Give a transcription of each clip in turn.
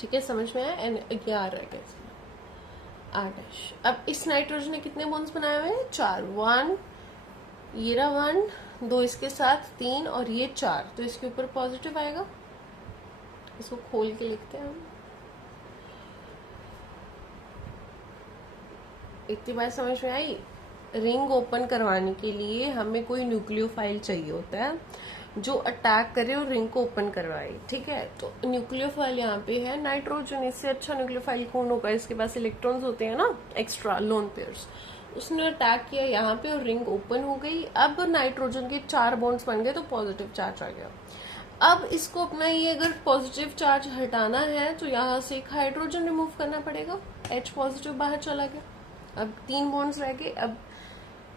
ठीक है, समझ में आया। एन ये आ रहा है कैसे आर डैश। अब इस नाइट्रोजन ने कितने बॉन्ड्स बनाए हुए हैं? 4। 1, ये रहा 1, 2 इसके साथ 3 और ये 4, तो इसके ऊपर पॉजिटिव आएगा। इसको खोल के लिखते हैं हम। इतनी बात समझ में आई? रिंग ओपन करवाने के लिए हमें कोई न्यूक्लियोफाइल चाहिए होता है जो अटैक करे और रिंग को ओपन करवाए। ठीक है, तो न्यूक्लियोफाइल यहाँ पे है नाइट्रोजन। इससे अच्छा न्यूक्लियोफाइल कौन होगा? इसके पास इलेक्ट्रॉन्स होते हैं ना, एक्स्ट्रा लोन पेयर्स। उसने अटैक किया यहाँ पे और रिंग ओपन हो गई। अब नाइट्रोजन के 4 बॉन्ड्स बन गए तो पॉजिटिव चार्ज आ गया। अब इसको अपना ये अगर पॉजिटिव चार्ज हटाना है तो यहाँ से एक हाइड्रोजन रिमूव करना पड़ेगा। H पॉजिटिव बाहर चला गया, अब 3 बॉन्ड्स रह गए। अब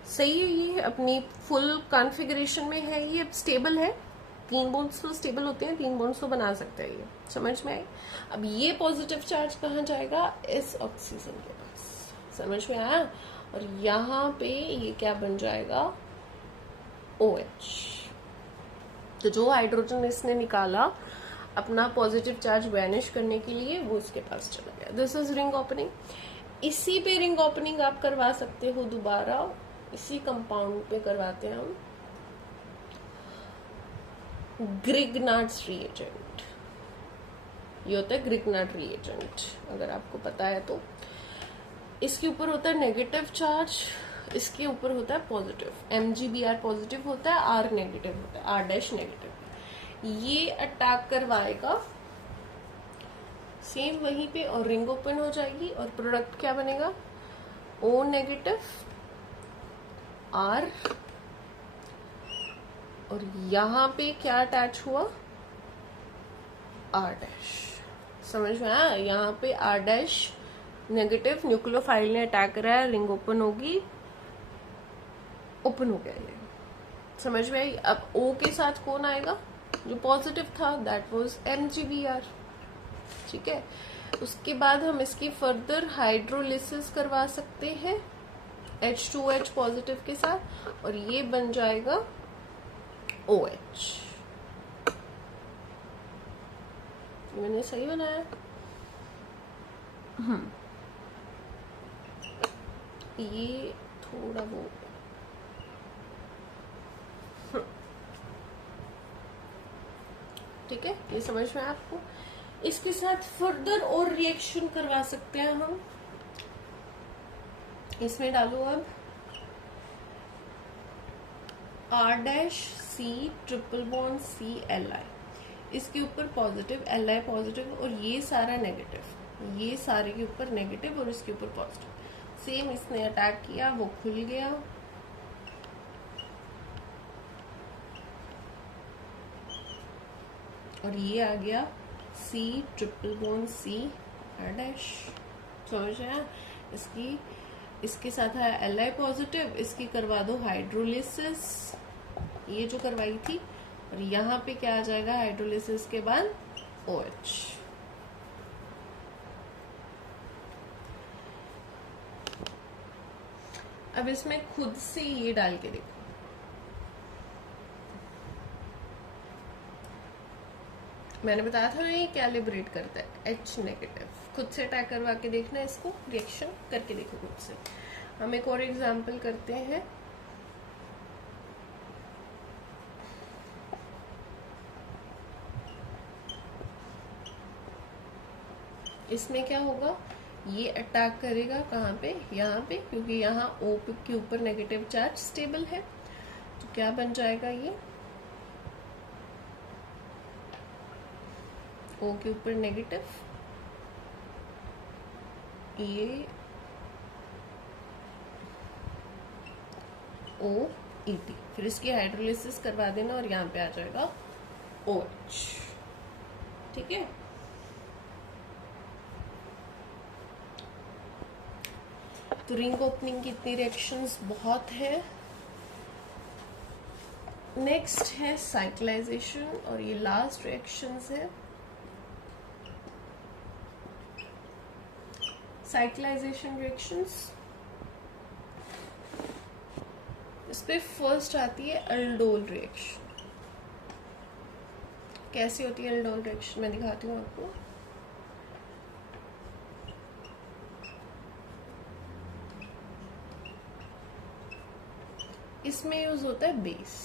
सही है, ये अपनी फुल कॉन्फ़िगरेशन में है, ये अब स्टेबल है। 3 बॉन्ड्स तो स्टेबल होते हैं, 3 बॉन्ड्स तो बना सकता है ये। समझ में आए? अब ये पॉजिटिव चार्ज कहाँ जाएगा? इस ऑक्सीजन के पास। समझ में आया? और यहाँ पे ये क्या बन जाएगा? OH। तो जो हाइड्रोजन इसने निकाला अपना पॉजिटिव चार्ज वैनिश करने के लिए, वो उसके पास चला गया। This is ring opening. इसी पे रिंग ओपनिंग आप करवा सकते हो दोबारा, इसी कंपाउंड पे करवाते हैं हम, ग्रिग्नार्ड्स रिएजेंट। ये होता है ग्रिग्नार्ड रिएजेंट, अगर आपको पता है तो। इसके ऊपर होता है नेगेटिव चार्ज, इसके ऊपर होता है पॉजिटिव। MgBr पॉजिटिव होता है, R नेगेटिव होता है, R डैश नेगेटिव। ये अटैक करवाएगा सेम वहीं पे और रिंग ओपन हो जाएगी और प्रोडक्ट क्या बनेगा? O नेगेटिव, R, और यहाँ पे क्या अटैच हुआ? R dash. समझ में आया? यहाँ पे R डैश नेगेटिव न्यूक्लियोफाइल ने अटैक करा है, रिंग ओपन होगी, ओपन हो गया ये। समझ में आई? अब O के साथ कौन आएगा? जो पॉजिटिव था, दैट वाज MgBr। ठीक है, उसके बाद हम इसकी फर्दर हाइड्रोलिसिस करवा सकते हैं H2H पॉजिटिव के साथ और ये बन जाएगा OH। मैंने सही बनाया? ये थोड़ा वो ठीक है, ये समझ में आपको? इसके साथ फर्दर और रिएक्शन करवा सकते हैं हम। इसमें डालो अब R dash C triple bond C Li, इसके ऊपर पॉजिटिव, Li पॉजिटिव और ये सारा नेगेटिव, ये सारे के ऊपर नेगेटिव और इसके ऊपर पॉजिटिव। सेम इसने अटैक किया, वो खुल गया, और ये आ गया C triple bond C R dash. समझ आया? इसके साथ है Li पॉजिटिव, इसकी करवा दो हाइड्रोलिसिस, ये जो करवाई थी, और यहाँ पे क्या आ जाएगा हाइड्रोलिसिस के बाद? OH। अब इसमें खुद से ये डाल के देखो, मैंने बताया था ना ये क्या लिबरेट करता है? H negative. खुद से अटैक करवा के देखना, इसको रिएक्शन करके देखो खुद से। हम एक और एग्जांपल करते हैं। इसमें क्या होगा? ये अटैक करेगा कहाँ पे? यहाँ पे, क्योंकि यहाँ O के ऊपर नेगेटिव चार्ज स्टेबल है, तो क्या बन जाएगा? ये O के ऊपर नेगेटिव, ये OET। फिर इसकी हाइड्रोलिसिस करवा देना और यहाँ पे आ जाएगा OH। ठीक है, तो रिंग ओपनिंग की इतनी रिएक्शंस बहुत है। नेक्स्ट है साइक्लाइजेशन, और ये लास्ट रिएक्शंस है। साइक्लाइजेशन रिएक्शंस, इस पे फर्स्ट आती है अल्डोल रिएक्शन। कैसी होती है अल्डोल रिएक्शन? मैं दिखाती हूँ आपको। इसमें यूज होता है बेस।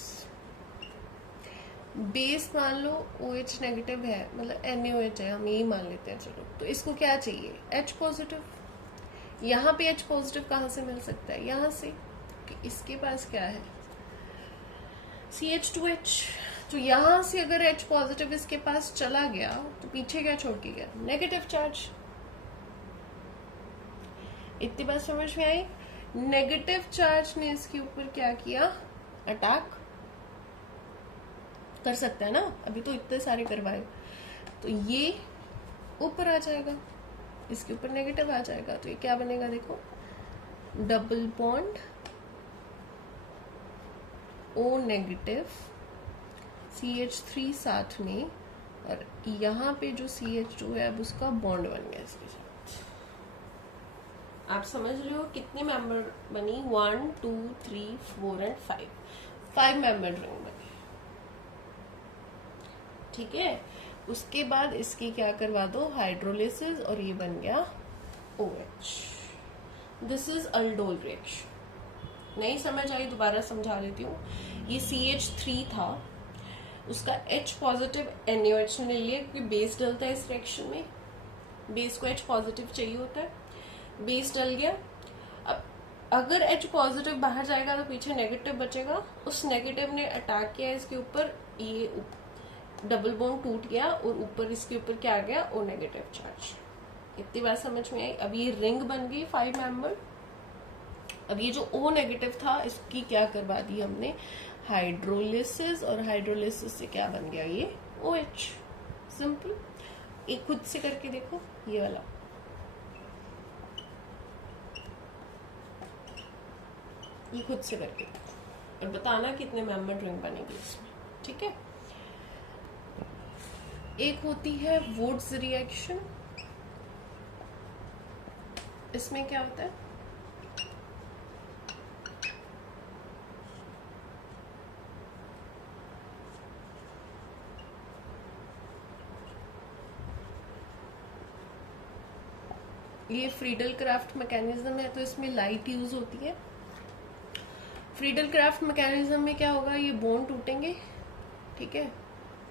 बेस मान लो OH नेगेटिव है, मतलब NaOH है, हम यही मान लेते हैं चलो। तो इसको क्या चाहिए? H positive. यहाँ पे H पॉजिटिव कहाँ से मिल सकता है? यहाँ से, कि इसके पास क्या है? CH2H। तो यहाँ से अगर H पॉजिटिव इसके पास चला गया तो पीछे क्या छोड़ के गया? Negative charge. इतनी बात समझ में आई? नेगेटिव चार्ज ने इसके ऊपर क्या किया? अटैक कर सकता है ना, अभी तो इतने सारे करवाए। तो ये ऊपर आ जाएगा, इसके ऊपर नेगेटिव आ जाएगा, तो ये क्या बनेगा? देखो, double bond O negative CH3 साथ में, और यहाँ पे जो CH2 है अब उसका बॉन्ड बन गया इसके साथ। आप समझ रहे हो कितनी मेंबर बनी? 1 2 3 4 एंड 5 मेंबर रिंग बनी। ठीक है, उसके बाद इसकी क्या करवा दो? हाइड्रोलिसिस, और ये बन गया OH। This is aldol reaction. नहीं समझ आई? दोबारा समझा देती हूँ। ये CH3 था, उसका H पॉजिटिव NaOH ने लिया, क्योंकि बेस डलता है इस रिएक्शन में, बेस को H पॉजिटिव चाहिए होता है, बेस डल गया। अब अगर H पॉजिटिव बाहर जाएगा तो पीछे नेगेटिव बचेगा, उस नेगेटिव ने अटैक किया इसके ऊपर, ये डबल बॉन्ड टूट गया और ऊपर इसके ऊपर क्या आ गया? O negative charge. इतनी बात समझ में आई? अब ये रिंग बन गई 5 मेंबर। अब ये जो O नेगेटिव था इसकी क्या करवा दी हमने? हाइड्रोलिसिस, और हाइड्रोलिसिस से क्या बन गया? ये OH। सिंपल। एक खुद से करके देखो, ये वाला। ये खुद से करके देखो और बताना कितने मेंबर रिंग बनेगी इसमें। ठीक है, एक होती है वुड्स रिएक्शन। इसमें क्या होता है? ये फ्रीडल क्राफ्ट मैकेनिज्म है, तो इसमें लाइट यूज होती है। फ्रीडल क्राफ्ट मैकेनिज्म में क्या होगा? ये बॉन्ड टूटेंगे, ठीक है,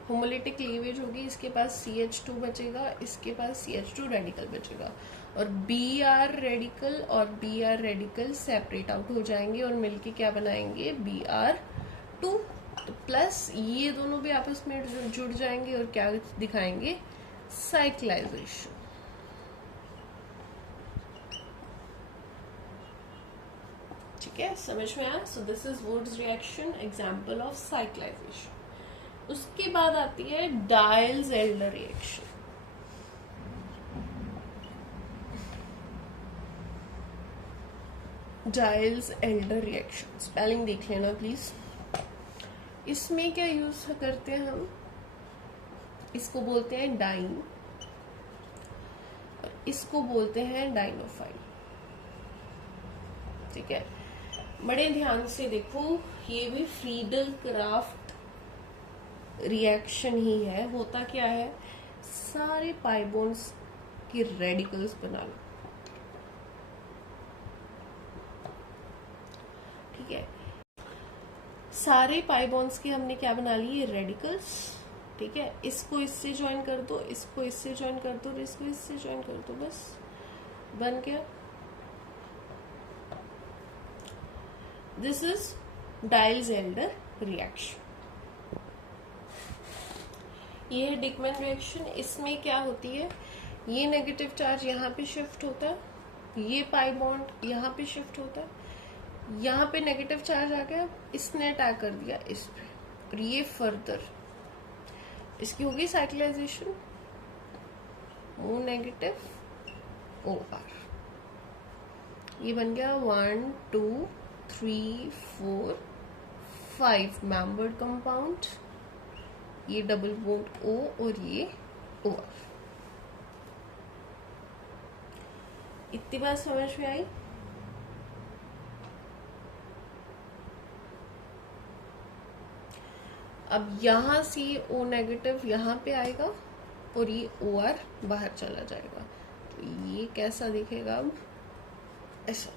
होमोलिटिक लीवेज होगी, इसके पास CH2 बचेगा, इसके पास CH2 रेडिकल बचेगा, और Br रेडिकल और Br रेडिकल सेपरेट आउट हो जाएंगे और मिलके क्या बनाएंगे? Br2। तो प्लस ये दोनों भी आपस में जुड़ जाएंगे और क्या दिखाएंगे? साइक्लाइजेशन। ठीक है, समझ में आया? So this is Wurtz reaction, example of cyclisation. उसके बाद आती है dials-Elder reaction. Dials-Elder reaction spelling देख लेना प्लीज। इसमें क्या यूज करते हैं हम? इसको बोलते हैं डाइन, इसको बोलते हैं डाइनोफाइल। ठीक है, बड़े ध्यान से देखो, ये भी फ्रीडल क्राफ्ट रिएक्शन ही है। होता क्या है? सारे पाई बॉन्ड्स के रेडिकल्स बना लो। ठीक है, सारे पाई बॉन्ड्स के हमने क्या बना लिए? रेडिकल्स। ठीक है, इसको इससे ज्वाइन कर दो, इसको इससे ज्वाइन कर दो, इसको इससे ज्वाइन कर दो, बस बन गया। This is dials-Elder reaction. ये है डिकमैन रिएक्शन। इसमें क्या होती है? ये नेगेटिव चार्ज यहाँ पे शिफ्ट होता है, ये पाई बॉन्ड यहाँ पे शिफ्ट होता है, यहाँ पे नेगेटिव चार्ज आ गया, इसने अटैक कर दिया इस पे, और ये फर्दर इसकी होगी साइक्लाइजेशन, O नेगेटिव OR। ये बन गया 1 2 3 4 5 मेंबर्ड कंपाउंड। ये डबल बॉन्ड O और ये OR। इतनी बात समझ में आई? अब यहां से O नेगेटिव यहाँ पे आएगा और ये OR बाहर चला जाएगा, तो ये कैसा दिखेगा? अब ऐसा।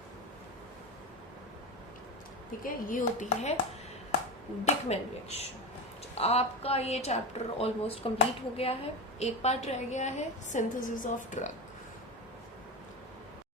ठीक है, ये होती है डिकमैन रिएक्शन। आपका ये चैप्टर ऑलमोस्ट कंप्लीट हो गया है, एक पार्ट रह गया है, सिंथेसिस ऑफ ड्रग।